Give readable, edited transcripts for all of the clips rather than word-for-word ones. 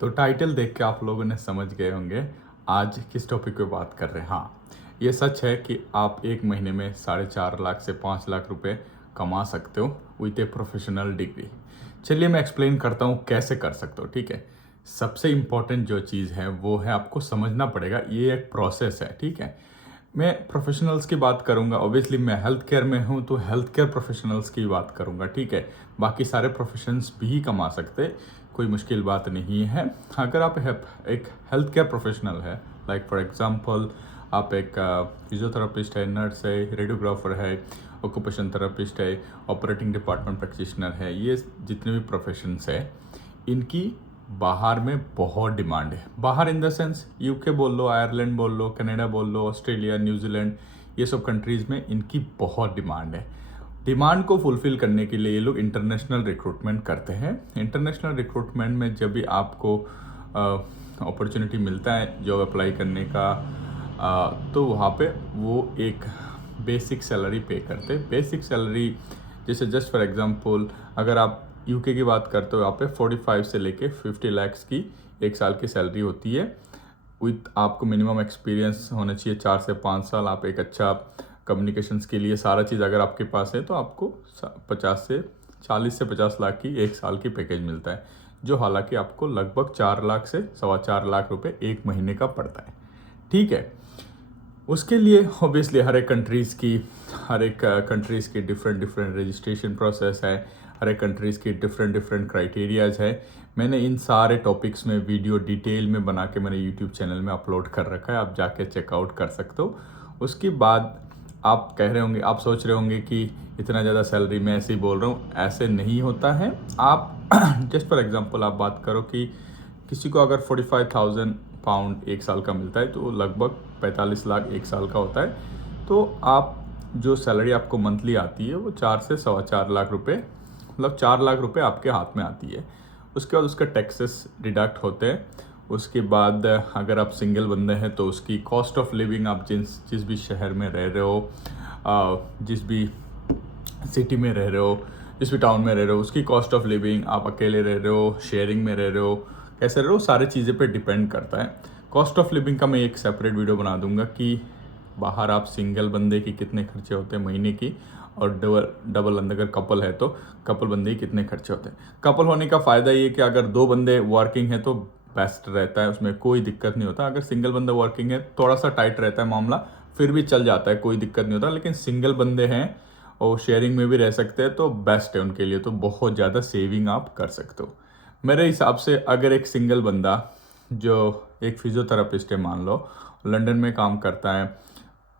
तो टाइटल देख के आप लोगों ने समझ गए होंगे आज किस टॉपिक पे बात कर रहे हैं। हाँ, ये सच है कि आप एक महीने में 4.5 लाख से 5 लाख रुपए कमा सकते हो विथ ए प्रोफेशनल डिग्री। चलिए मैं एक्सप्लेन करता हूँ कैसे कर सकते हो। ठीक है, सबसे इम्पोर्टेंट जो चीज़ है वो है आपको समझना पड़ेगा, ये एक प्रोसेस है। ठीक है, मैं प्रोफेशनल्स की बात करूंगा, ऑब्वियसली मैं हेल्थ केयर में हूं तो हेल्थ केयर प्रोफेशनल्स की बात करूंगा। ठीक है, बाकी सारे प्रोफेशंस भी कमा सकते, कोई मुश्किल बात नहीं है। अगर आप एक हेल्थ केयर प्रोफेशनल है, लाइक फॉर एग्जांपल आप एक फिजियोथेरापिस्ट है, नर्स है, रेडियोग्राफर है, ऑक्यूपेशन थेरेपिस्ट है, ऑपरेटिंग डिपार्टमेंट प्रैक्टिशनर है, ये जितने भी प्रोफेशंस है इनकी बाहर में बहुत डिमांड है। बाहर इन द सेंस यूके बोल लो, आयरलैंड बोल लो, कनाडा बोल लो, ऑस्ट्रेलिया, न्यूजीलैंड, ये सब कंट्रीज़ में इनकी बहुत डिमांड है। डिमांड को फुलफिल करने के लिए ये लोग इंटरनेशनल रिक्रूटमेंट करते हैं। इंटरनेशनल रिक्रूटमेंट में जब भी आपको अपॉर्चुनिटी मिलता है जॉब अप्लाई करने का, तो वहाँ पे वो एक बेसिक सैलरी पे करते। बेसिक सैलरी जैसे जस्ट फॉर एग्जांपल अगर आप यूके की बात करते हो, यहाँ पे 45 से लेके 50 लाख की एक साल की सैलरी होती है। विथ आपको मिनिमम एक्सपीरियंस होना चाहिए 4 से 5 साल। आप एक अच्छा कम्युनिकेशंस के लिए सारा चीज़ अगर आपके पास है तो आपको 40 से 50 लाख की एक साल की पैकेज मिलता है, जो हालांकि आपको लगभग 4 लाख से 4.25 लाख रुपए एक महीने का पड़ता है। ठीक है, उसके लिए ऑब्वियसली हर एक कंट्रीज़ की डिफरेंट रजिस्ट्रेशन प्रोसेस है, हर एक कंट्रीज़ की डिफरेंट क्राइटेरियाज है। मैंने इन सारे टॉपिक्स में वीडियो डिटेल में बना के मेरे यूट्यूब चैनल में अपलोड कर रखा है, आप जाके चेकआउट कर सकते हो। उसके बाद आप कह रहे होंगे, आप सोच रहे होंगे कि इतना ज़्यादा सैलरी मैं ऐसे ही बोल रहा हूँ, ऐसे नहीं होता है। आप जस्ट फॉर एग्जांपल आप बात करो कि किसी को अगर 45,000 पाउंड एक साल का मिलता है तो लगभग 45 लाख एक साल का होता है। तो आप जो सैलरी आपको मंथली आती है वो 4 से 4.25 लाख रुपए, मतलब 4 लाख रुपए आपके हाथ में आती है। उसके बाद उसका टैक्सेस डिडक्ट होते हैं। उसके बाद अगर आप सिंगल बंदे हैं तो उसकी कॉस्ट ऑफ लिविंग, आप जिस भी शहर में रह रहे हो, जिस भी सिटी में रह रहे हो, जिस भी टाउन में रह रहे हो, उसकी कॉस्ट ऑफ लिविंग, आप अकेले रह रहे हो, शेयरिंग में रह रहे हो, कैसे रह रहे हो, सारी चीज़ें पे डिपेंड करता है। कॉस्ट ऑफ लिविंग का मैं एक सेपरेट वीडियो बना दूंगा कि बाहर आप सिंगल बंदे की कितने खर्चे होते हैं महीने की, और डबल अगर कपल है तो कपल बंदे की कितने खर्चे होते हैं। कपल होने का फ़ायदा ये कि अगर 2 बंदे वर्किंग है तो बेस्ट रहता है, उसमें कोई दिक्कत नहीं होता। अगर सिंगल बंदा वर्किंग है थोड़ा सा टाइट रहता है मामला, फिर भी चल जाता है, कोई दिक्कत नहीं होता। लेकिन सिंगल बंदे हैं और शेयरिंग में भी रह सकते हैं तो बेस्ट है उनके लिए, तो बहुत ज़्यादा सेविंग आप कर सकते हो। मेरे हिसाब से अगर एक सिंगल बंदा जो एक फिजियोथेरापिस्ट है मान लो, लंदन में काम करता है,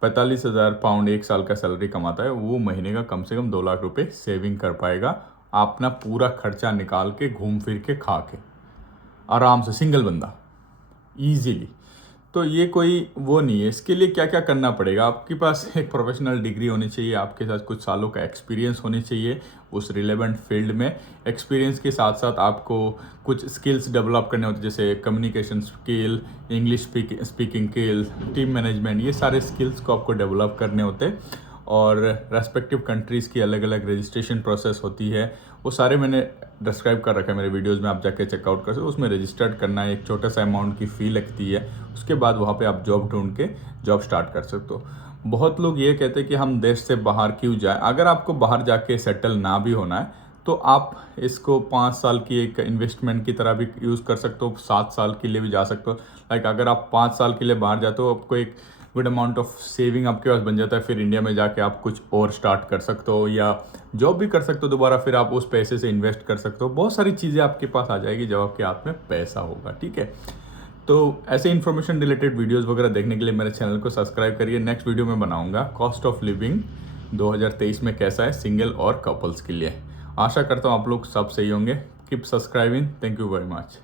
45,000 पाउंड एक साल का सैलरी कमाता है, वो महीने का कम से कम 2 लाख रुपए सेविंग कर पाएगा अपना पूरा खर्चा निकाल के, घूम फिर के, खा के, आराम से, सिंगल बंदा ईजीली। तो ये कोई वो नहीं है। इसके लिए क्या क्या करना पड़ेगा, आपके पास एक प्रोफेशनल डिग्री होनी चाहिए, आपके साथ कुछ सालों का एक्सपीरियंस होनी चाहिए उस रिलेवेंट फील्ड में। एक्सपीरियंस के साथ साथ आपको कुछ स्किल्स डेवलप करने होते हैं, जैसे communication skill, English speaking skill, team management, ये सारे स्किल्स को आपको डेवलप करने होते हैं। और रेस्पेक्टिव कंट्रीज़ की अलग अलग रजिस्ट्रेशन प्रोसेस होती है, वो सारे मैंने डिस्क्राइब कर रखा है मेरे वीडियोस में, आप जाके चेकआउट कर सकते हो। उसमें रजिस्टर्ड करना है, एक छोटा सा अमाउंट की फ़ी लगती है, उसके बाद वहाँ पे आप जॉब ढूंढ के जॉब स्टार्ट कर सकते हो। बहुत लोग ये कहते हैं कि हम देश से बाहर क्यों जाएं। अगर आपको बाहर जाके सेटल ना भी होना है तो आप इसको 5 साल की एक इन्वेस्टमेंट की तरह भी यूज़ कर सकते हो, 7 साल के लिए भी जा सकते हो। लाइक अगर आप 5 साल के लिए बाहर जाते हो, आपको एक गुड अमाउंट ऑफ सेविंग आपके पास बन जाता है, फिर इंडिया में जाके आप कुछ और स्टार्ट कर सकते हो या जॉब भी कर सकते हो दोबारा, फिर आप उस पैसे से इन्वेस्ट कर सकते हो। बहुत सारी चीज़ें आपके पास आ जाएगी जब आपके हाथ में पैसा होगा। ठीक है, तो ऐसे इन्फॉर्मेशन रिलेटेड वीडियोस वगैरह देखने के लिए मेरे चैनल को सब्सक्राइब करिए। नेक्स्ट वीडियो में बनाऊंगा कॉस्ट ऑफ लिविंग 2023 में कैसा है सिंगल और कपल्स के लिए। आशा करता हूँ आप लोग सब सही होंगे। Keep subscribing. Thank you very much.